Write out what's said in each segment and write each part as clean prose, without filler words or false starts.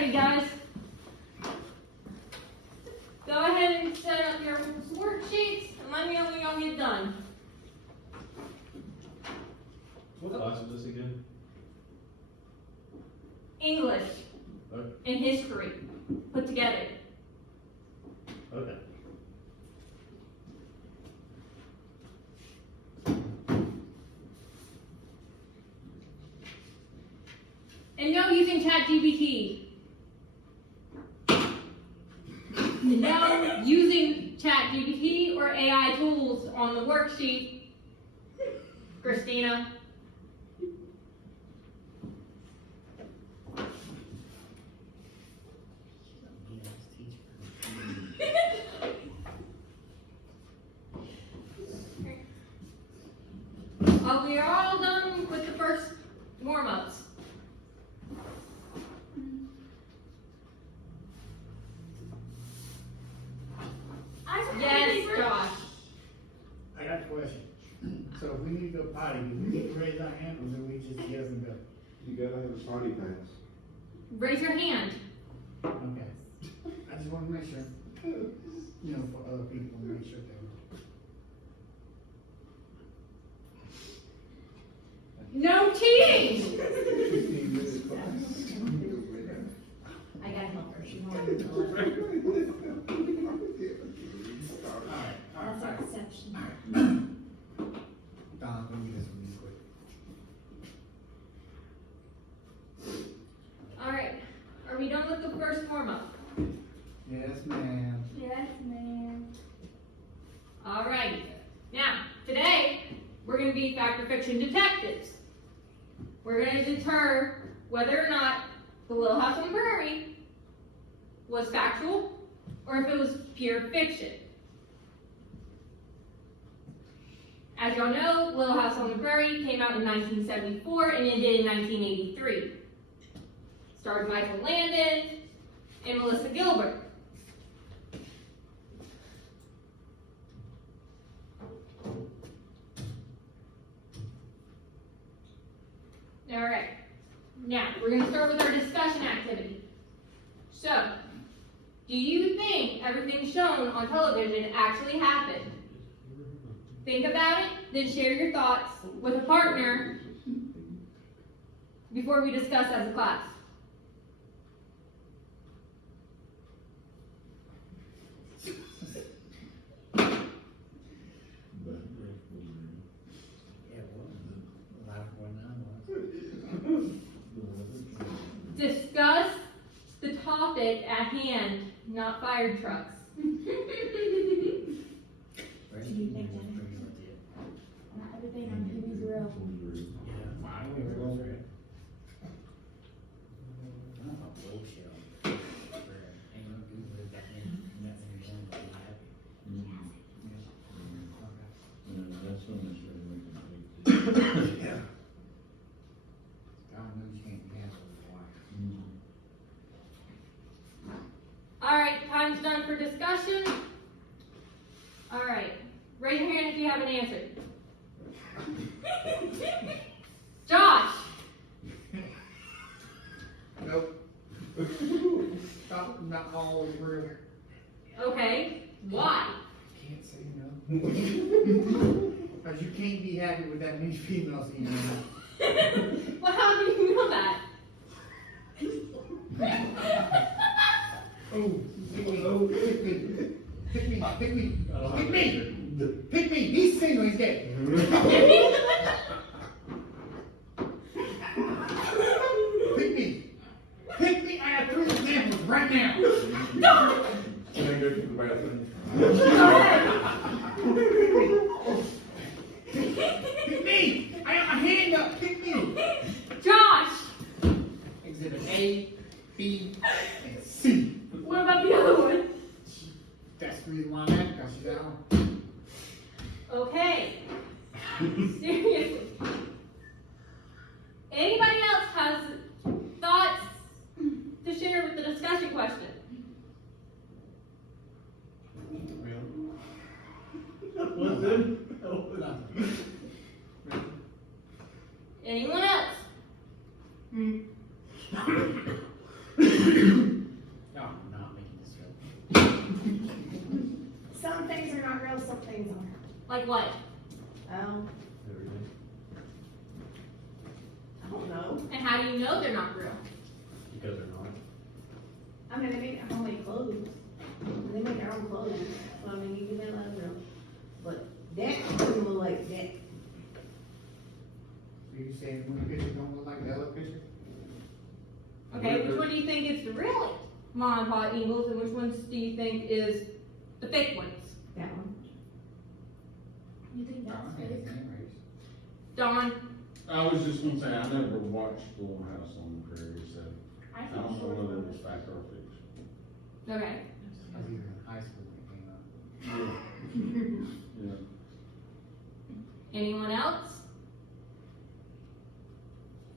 Alrighty, guys. Go ahead and set up your worksheets and let me know when y'all get done. What class is this again? English Okay. and history put together. Okay. And no using ChatGPT. No using ChatGPT or AI tools on the worksheet. Christina. We are all done with the first warm-ups. Yes, Josh. I got a question. So if we need to go potty, do we need to raise our hand or do we just yes and go? You gotta have a potty pass. Raise your hand. Okay. I just want to make sure, you know, for other people, make sure they. No cheating! 15 minutes class. I got help her. She wanted to go. Alright, That's our exception. Don, let me get this one quick. Alright, are we done with the first warm-up? Yes, ma'am. Yes, ma'am. Alright, now, today, we're going to be fact or fiction detectives. We're going to deter whether or not the Little House on the Prairie was factual or if it was pure fiction. As y'all know, Little House on the Prairie came out in 1974 and ended in 1983. Starred Michael Landon and Melissa Gilbert. All right, now we're going to start with our discussion activity. So, do you think everything shown on television actually happened? Think about it, then share your thoughts with a partner before we discuss as a class. Discuss the topic at hand, not fire trucks. Do you think that? Not everything on TV is real. All right, time's done for discussion. All right, raise your hand if you have an answer. Josh. Nope. Not always real. Okay, why? Can't say no. Cause you can't be happy with that many females in your life. Well, how do you know that? Oh, pick me, pick me, pick me, pick me, pick me. He's single, he's gay. Pick me. I have 3 examples right now. No. Can I go to the bathroom? Go ahead. Pick me. I have my hand up. Pick me. Josh. Exhibit A, B, and C. What about the other one? That's the reason why I'm at, because she's at home. Okay. Seriously. Anybody else has thoughts to share with the discussion question? Anyone else? No, I'm not making this up. Some things are not real, some things are. Like what? Everything. I don't know. And how do you know they're not real? Because they're not. I mean, they make homemade clothes. They make their own clothes. So, I mean, you can make that real. But that doesn't look like that. So you saying one picture don't look like the other picture? Okay, which one do you think is the real Mom and Pop Eagles, and which ones do you think is the fake ones? That one. You think No, I that's think fake? it's anyways. Dawn? I was just gonna say, I never watched Little House on the Prairie, so I I think don't know short whether it ones. was fact or fiction. Okay. I was even in high school when it came out. Yeah. Anyone else?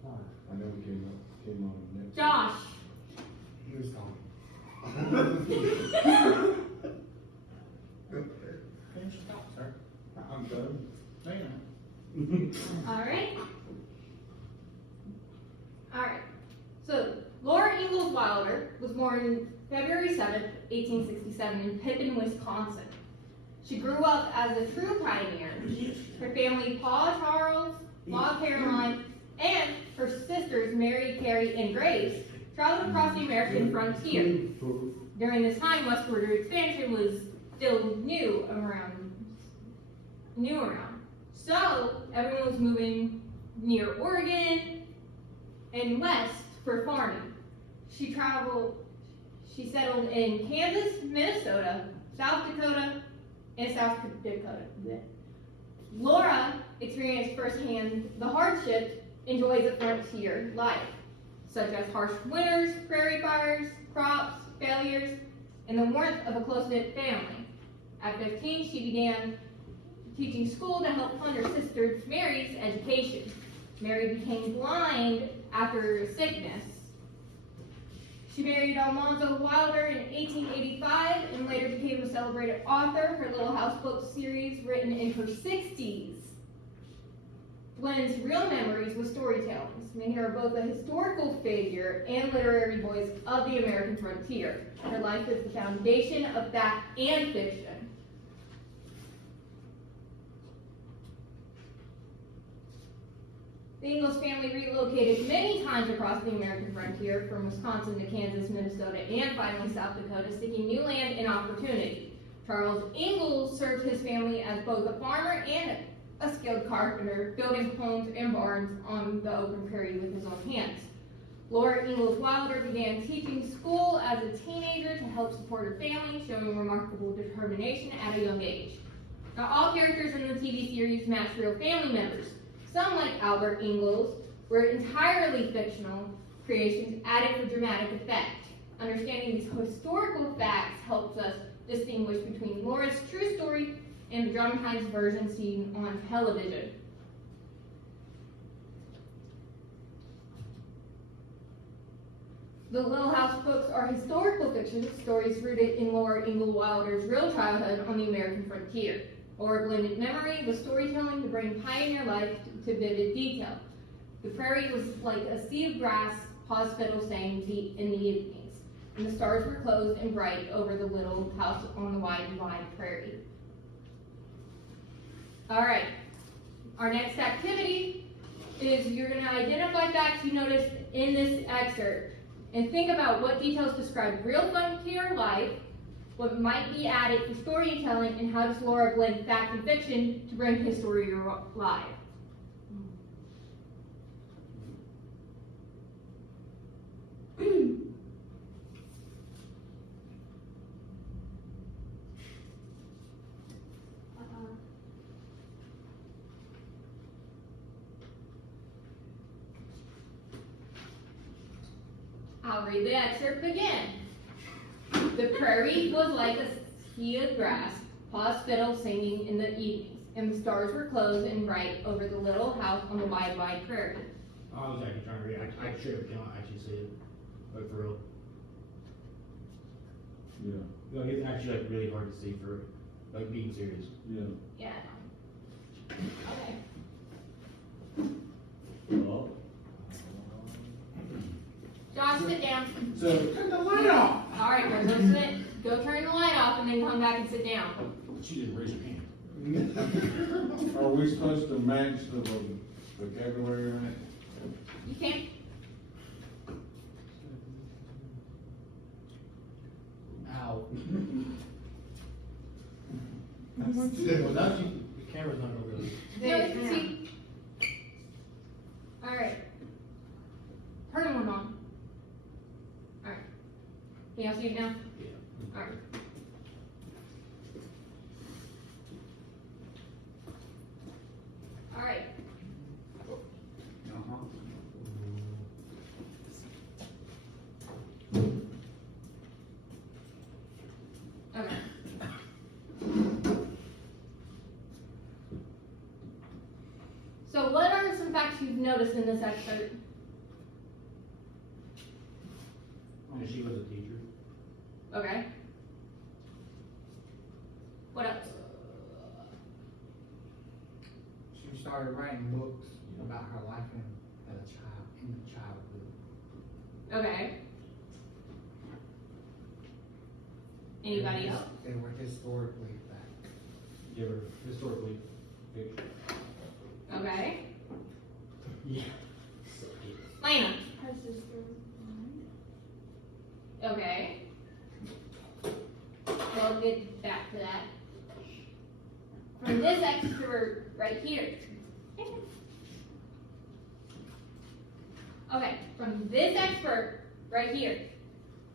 I know we came on next. Josh? He was gone. Finish your thought, sir. I'm done. No, you're not. Alright. Alright. So, Laura Ingalls Wilder was born February 7th, 1867 in Pippin, Wisconsin. She grew up as a true pioneer. Her family, Paul Charles, Ma Caroline, and her sisters, Mary, Carrie, and Grace, traveled across the American frontier. During this time, westward expansion was still new around. So, everyone was moving near Oregon and west for farming. She settled in Kansas, Minnesota, South Dakota, and South Dakota. Laura experienced firsthand the hardships and joys of frontier life, such as harsh winters, prairie fires, crops, failures, and the warmth of a close-knit family. At 15, she began teaching school to help fund her sister Mary's education. Mary became blind after sickness. She married Almanzo Wilder in 1885 and later became a celebrated author. Her Little House book series, written in her 60s, blends real memories with storytellings, making her both a historical figure and literary voice of the American frontier. Her life is the foundation of fact and fiction. The Ingalls family relocated many times across the American frontier, from Wisconsin to Kansas, Minnesota, and finally South Dakota, seeking new land and opportunity. Charles Ingalls served his family as both a farmer and a skilled carpenter, building homes and barns on the open prairie with his own hands. Laura Ingalls Wilder began teaching school as a teenager to help support her family, showing remarkable determination at a young age. Now, all characters in the TV series match real family members. Some, like Albert Ingalls, were entirely fictional creations added for dramatic effect. Understanding these historical facts helps us distinguish between Laura's true story and the dramatized version seen on television. The Little House books are historical fiction stories rooted in Laura Ingalls Wilder's real childhood on the American frontier. Laura blended memory with storytelling to bring pioneer life to vivid detail. The prairie was like a sea of grass, Pa's fiddle sang deep in the evenings, and the stars were closed and bright over the little house on the wide prairie. All right, our next activity is you're going to identify facts you noticed in this excerpt and think about what details describe real frontier life, what might be added for storytelling, and how does Laura blend fact and fiction to bring history alive. I'll read the excerpt again. The prairie was like a sea of grass, Pa's fiddle singing in the evenings, and the stars were closed and bright over the little house on the wide prairie. I was actually trying to read, I should have can't actually see it, like for real. Yeah, No, it's actually like really hard to see for, like being serious. yeah. Yeah. Okay. Well, Josh, sit down. So, Turn the light off. All right, go turn the light off and then come back and sit down. She didn't raise her hand. are we supposed to match the vocabulary on it? You can't. Ow. Well, that's you, the camera's not gonna really. No, see. All right. Turn one on. All right. Can y'all see it now? Yeah. All right. All right. Uh-huh. Okay. So what are some facts you've noticed in this excerpt? And she was a teacher. Okay. What else? She started writing books about her life as a child, in childhood. Okay. Anybody else? They were historically back. Give her historically fiction. Okay. Yeah. Lena. Her sister. Okay. We'll get back to that. From this extrovert right here. Okay, from this expert right here.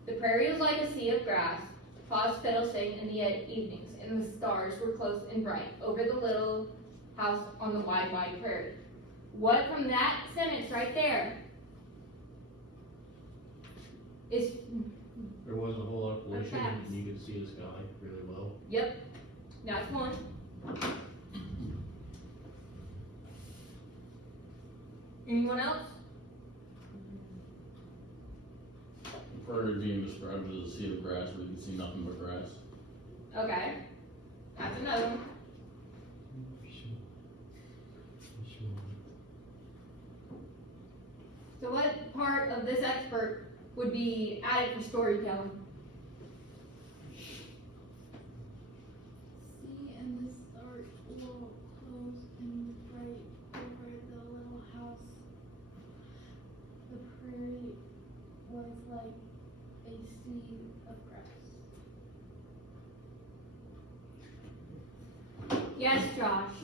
The prairie was like a sea of grass. Frogs fiddle sang in the evenings, and the stars were close and bright over the little house on the wide, wide prairie. What from that sentence right there is, There wasn't a whole lot of pollution, facts. and you could see the sky really well. yep, that's one. Anyone else? The prairie being described as a sea of grass where you can see nothing but grass. Okay, that's another one. So what part of this expert would be added for storytelling? See, and the stars were close and bright over the little house. The prairie was like a sea of grass. Yes, Josh.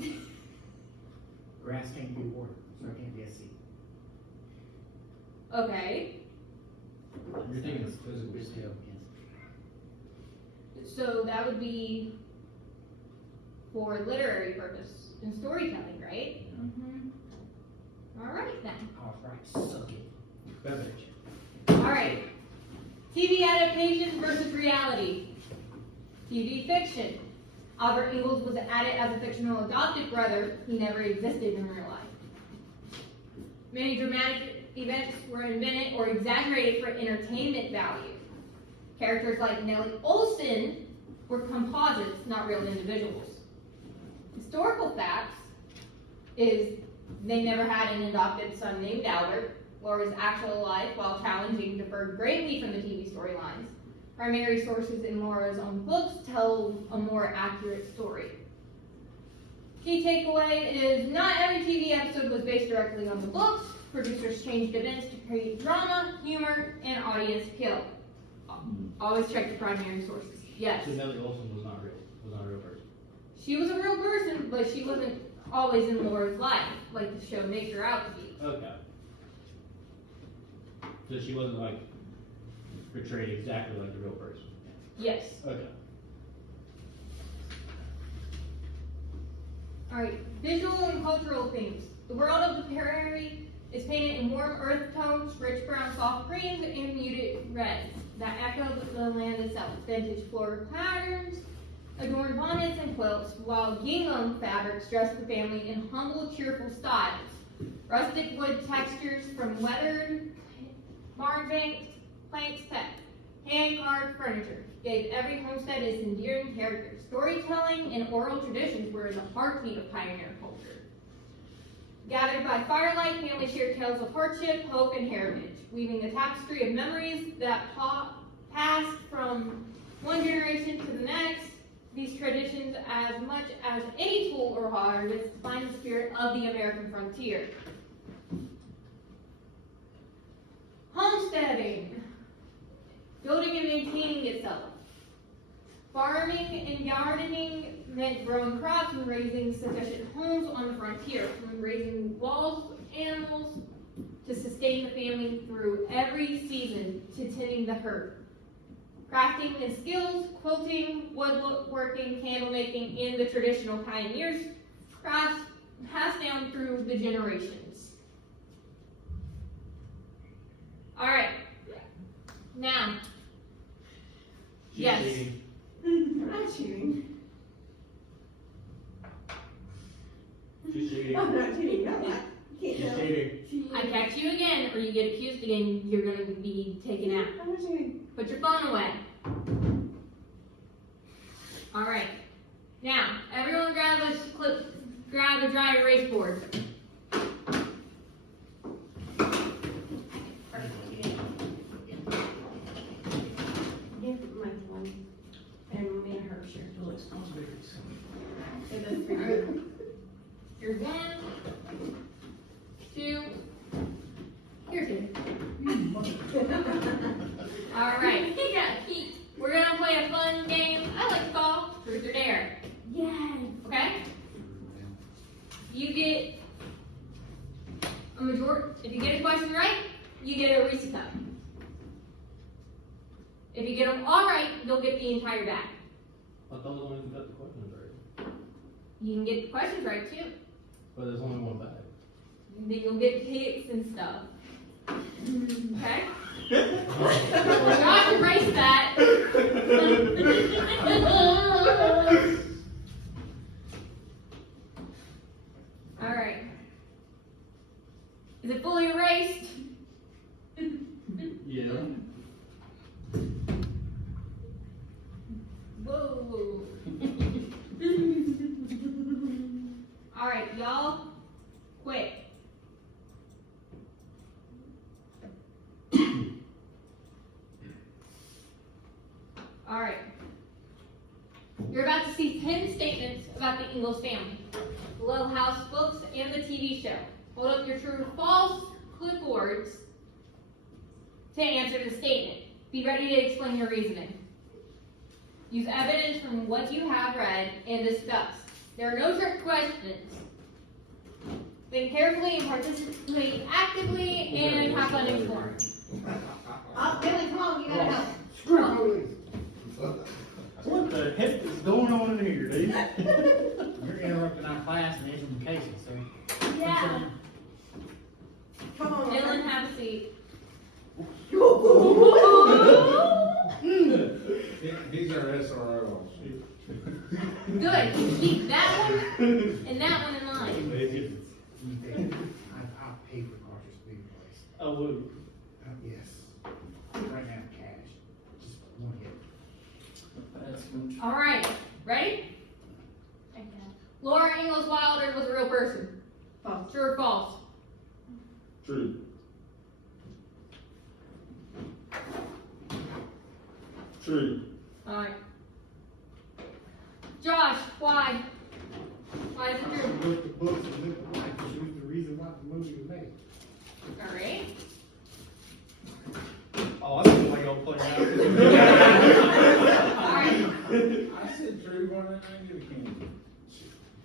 Grass can't be water, so it can't be a sea. Okay, You're thinking of physical scale. so that would be for literary purpose and storytelling, right? Mm-hmm. All right then. Oh, that's right, suck it. Beverage. All right. TV adaptation versus reality. TV fiction. Albert Ingalls was added as a fictional adopted brother. He never existed in real life. Many dramatic events were invented or exaggerated for entertainment value. Characters like Nellie Olson were composites, not real individuals. Historical facts is they never had an adopted son named Albert. Laura's actual life, while challenging, differed greatly from the TV storylines. Primary sources in Laura's own books tell a more accurate story. Key takeaway is not every TV episode was based directly on the books. Producers changed events to create drama, humor, and audience appeal. Always check the primary sources. Yes. So Nellie Olson was not a real person. She was a real person, but she wasn't always in Laura's life, like the show makes her out to be. Okay. So she wasn't like portrayed exactly like the real person. Yes. Okay. Alright, visual and cultural themes. The world of the prairie is painted in warm earth tones, rich brown soft greens, and muted reds that echo the land itself. Vintage floral patterns adorn bonnets and quilts, while gingham fabrics dress the family in humble, cheerful styles. Rustic wood textures from weathered barn planks to hand-carved furniture gave every homestead its endearing character. Storytelling and oral traditions were in the heartbeat of pioneer culture. Gathered by firelight, families share tales of hardship, hope, and heritage, weaving a tapestry of memories that passed from one generation to the next. These traditions, as much as any tool or harvest, define the spirit of the American frontier. Homesteading, building and maintaining itself. Farming and gardening meant growing crops and raising sufficient homes on the frontier, from raising wild animals to sustain the family through every season to tending the herd. Crafting and skills, quilting, woodworking, candle making, and the traditional pioneers crafts passed down through the generations. All right. Now, yes. Cheating. I'm not cheating. She's cheating. I'm not cheating, no, I can't She's tell. cheating. I catch you again, or you get accused again, you're gonna be taken out. I'm not cheating. Put your phone away. All right. Now, everyone grab a dry erase board. Give my one, and me and her share. So that's for you. Here's 1, 2, here's 2. All right. We're gonna play a fun game I like to call Truth or Dare. Yes. Okay? You get a majority. If you get a question right, you get a Reese's cup. If you get them all right, you'll get the entire bag. I thought the one who got the questions right. You can get the questions right too. But there's only one bag. Then you'll get picks and stuff. Okay? Josh, erase that. All right. Is it fully erased? Yeah. Whoa. All right, y'all, quick. All right. You're about to see 10 statements about the Ingalls family, the Little House books, and the TV show. Hold up your true or false clipboards to answer the statement. Be ready to explain your reasoning. Use evidence from what you have read and discussed. There are no trick questions. Think carefully and participate actively and have fun exploring. Oh, Billy, come on, you gotta help. Screw What the heck is going on in here, dude? You're interrupting our class and education, so. Yeah. Come on. Dylan, have a seat. He's our SRO. Good. Keep that one and that one in line. I'll pay for Carter's big place. Oh, would. Yes. Right now, cash. Just one hit. All right. Ready? Okay. Laura Ingalls Wilder was a real person. False. True or false? True. True. All right. Josh, why? Why is it I true? wrote the books and lived the life, she was the reason why the movie was made. All right. Oh, I see why y'all play out. All right. I said true, why didn't I get a candy?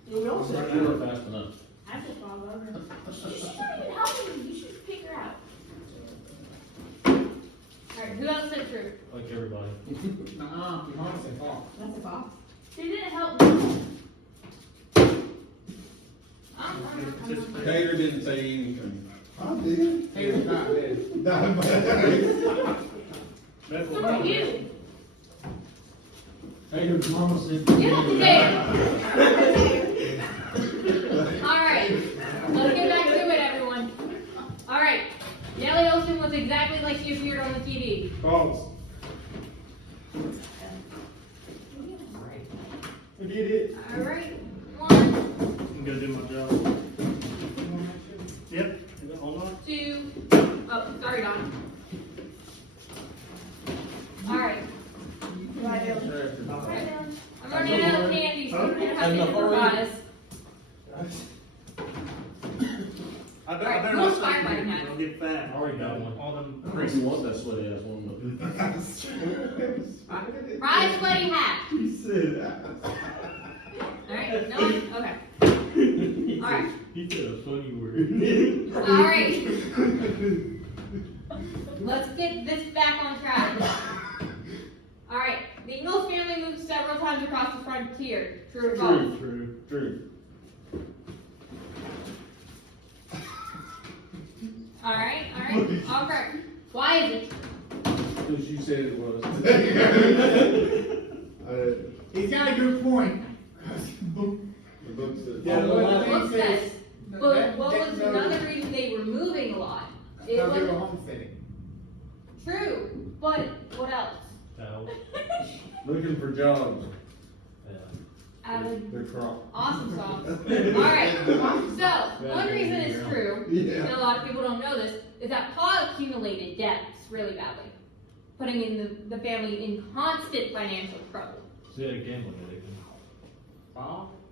You also. You were fast enough. I just fall over. She's not even helping you. You should figure out. All right. Who else said true? Like everybody. Nuh-uh, your mom said false. That's a false. She didn't help me. Tater didn't say anything. I did. Tater's not dead. No, but. That's So are you. Tater's mama said. Get up there. All right. Let's get back to it, everyone. All right. Nellie Olson was exactly like she appeared on the TV. False. I did it. All right. 1. I'm gonna do my job. after the Right fact. now. I'm running out of candy, so we're gonna have to Enough already? improvise. I Alright, who's firefighting hat? Don't get fat. I already got one. All them. I think you want that sweaty ass one, Ride sweaty hat. He said that. Alright, no one? Okay. Alright. He said a funny word. Alright. Let's get this back on track. Alright, the Ingalls family moved several times across the frontier. True or false? True. True. Alright. Okay. Why is it? Because you said it was. He's got a good point. The book said. Yeah, The They book said- says, but what was another reason they were moving a lot? It How they were was homesteading. true, but what else? Towels. Looking for jobs. Yeah. Added They're crop. awesome sauce. Alright, so, one reason it's true, and a lot of people don't know this, is that Pa accumulated debts really badly, putting in the family in constant financial trouble. Say it again, look at it again.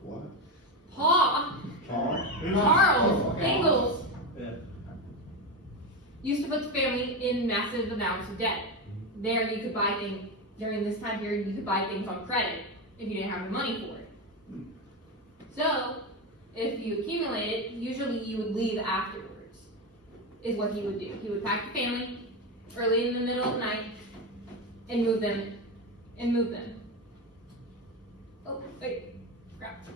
What? Pa, Charles Ingalls, Yeah. used to put the family in massive amounts of debt. There you could buy things, during this time period, you could buy things on credit if you didn't have the money for it. So, if you accumulate it, usually you would leave afterwards, is what he would do. He would pack the family early in the middle of the night and move them. Oh, wait, crap.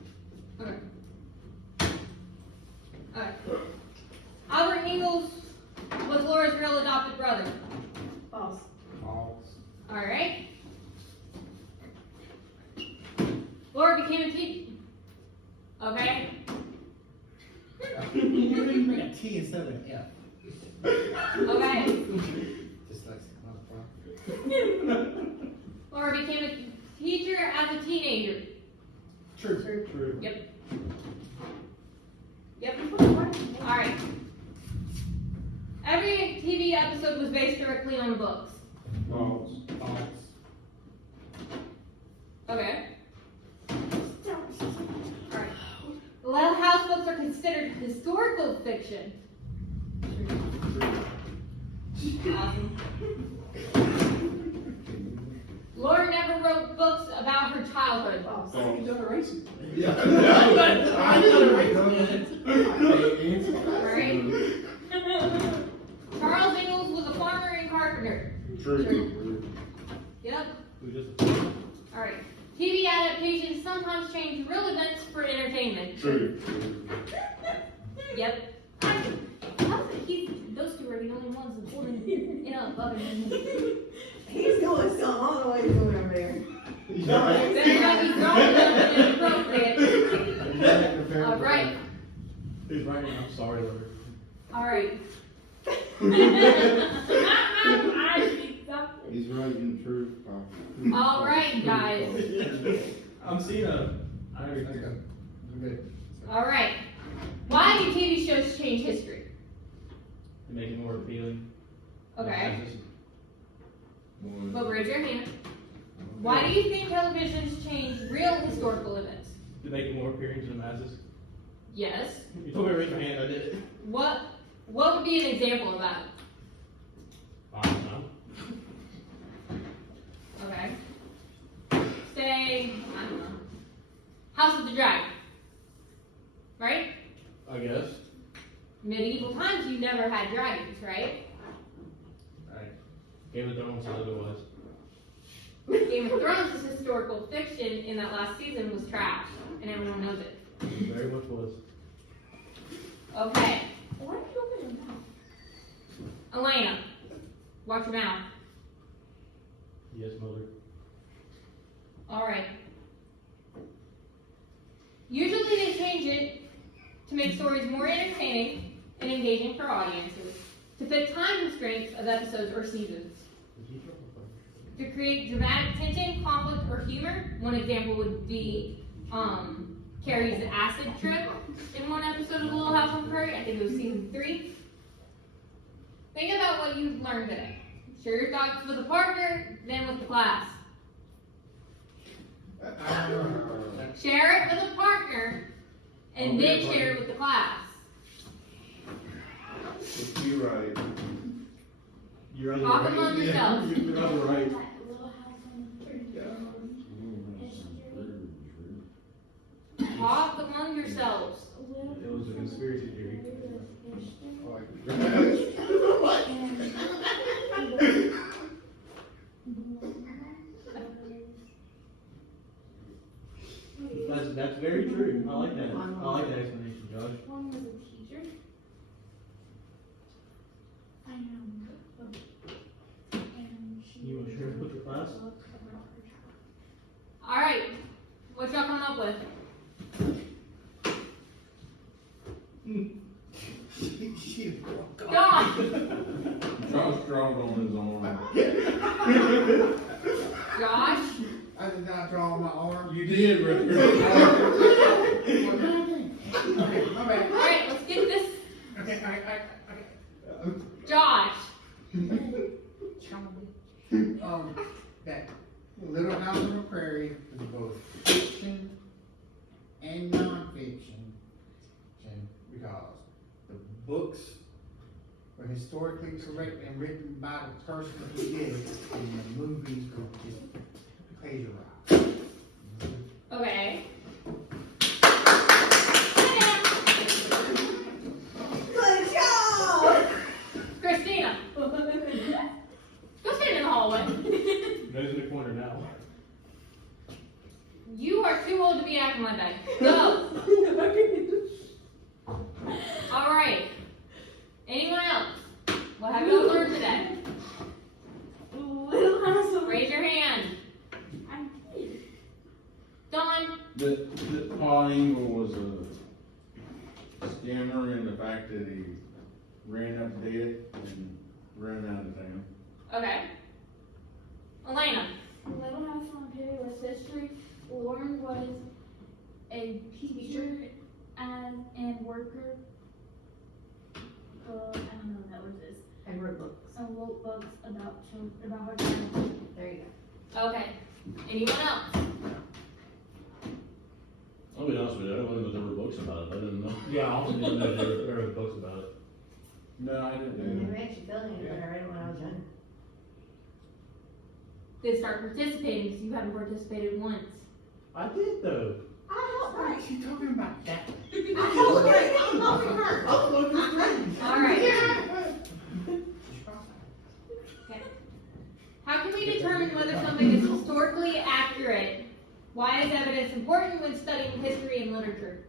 Okay. Alright. Albert Ingalls was Laura's real adopted brother. False. Alright. Laura became a teacher. Okay? You didn't bring a T instead of an F. Okay. Dyslexic motherfucker. Laura became a teacher as a teenager. True. Yep. Alright. Every TV episode was based directly on the books. False. Okay. Alright. The Little House books are considered historical fiction. Awesome. Laura never wrote books about her childhood. False. Yeah. Alright. Charles Ingalls was a farmer and carpenter. True. Yep. We just. Alright. TV adaptations sometimes change real events for entertainment. True. Yep. Those two are the only ones that holding it up other than him. He's doing something. I don't know what he's doing over there. Better not be throwing them inappropriate. Alright. He's right now. I'm sorry, Laura. Alright. He's right in truth. Alright, guys. I'm seeing a. Alright. Why do TV shows change history? To make it more appealing. Okay. But raise your hand. Why do you think televisions change real historical events? To make it more appealing to the masses. Yes. You told me to raise my hand, I did it. What would be an example of that? I don't know. Okay. Say, I don't know. House of the Dragon. Right? I guess. Medieval times you never had dragons, right? Alright. Game of Thrones said otherwise. Game of Thrones is historical fiction in that last season was trash, and everyone knows it. Very much was. Okay. Why did you open your mouth? Elena, watch your mouth. Yes, mother. Alright. Usually they change it to make stories more entertaining and engaging for audiences, to fit time constraints of episodes or seasons, to create dramatic tension, conflict, or humor. One example would be Carrie's acid trip in one episode of Little House on the Prairie. I think it was season 3. Think about what you've learned today. Share your thoughts with a partner, then with the class. Share it with a partner, and Okay, then share it with the class. If you right. You're on the Talk right. among yourselves. You're on the right. That little house on the prairie history. Talk among yourselves. It was a conspiracy theory. That's very true. I like that. I like that explanation, Josh. One was a teacher. And she. You want to share it with the class? Alright, what y'all come up with? Josh! Josh drawed on Josh? I did not draw my arm. his arm. You did, Rick. Okay, my bad. Alright, let's get this. Okay, Josh. That Little House on the Prairie is both fiction and nonfiction, and because the books were historically correct and written by the person who did it, and the movies were just plagiarized. Okay. Good job! Christina. Go stand in the hallway. Those in the corner now. You are too old to be acting like that. Go. Alright. Anyone else? What have you learned today? Little house on. Raise your hand. I did. Dawn. That Paul Engel was a scammer in the fact that he ran up dead and ran out of town. Okay. Elena. Little House on the Prairie was history. Lauren was a teacher and worker. I don't know what that word is. And wrote books. And wrote books about her childhood. There you go. Okay. Anyone else? I'll be honest with you, I didn't know there were books about it, I didn't know. Yeah, I also didn't know there were books about it. No, I didn't And know. they actually telling you that I read it when I was young. Then start participating because you haven't participated once. I did though. Why is she talking about that? Alright. How can we determine whether something is historically accurate? Why is evidence important when studying history and literature?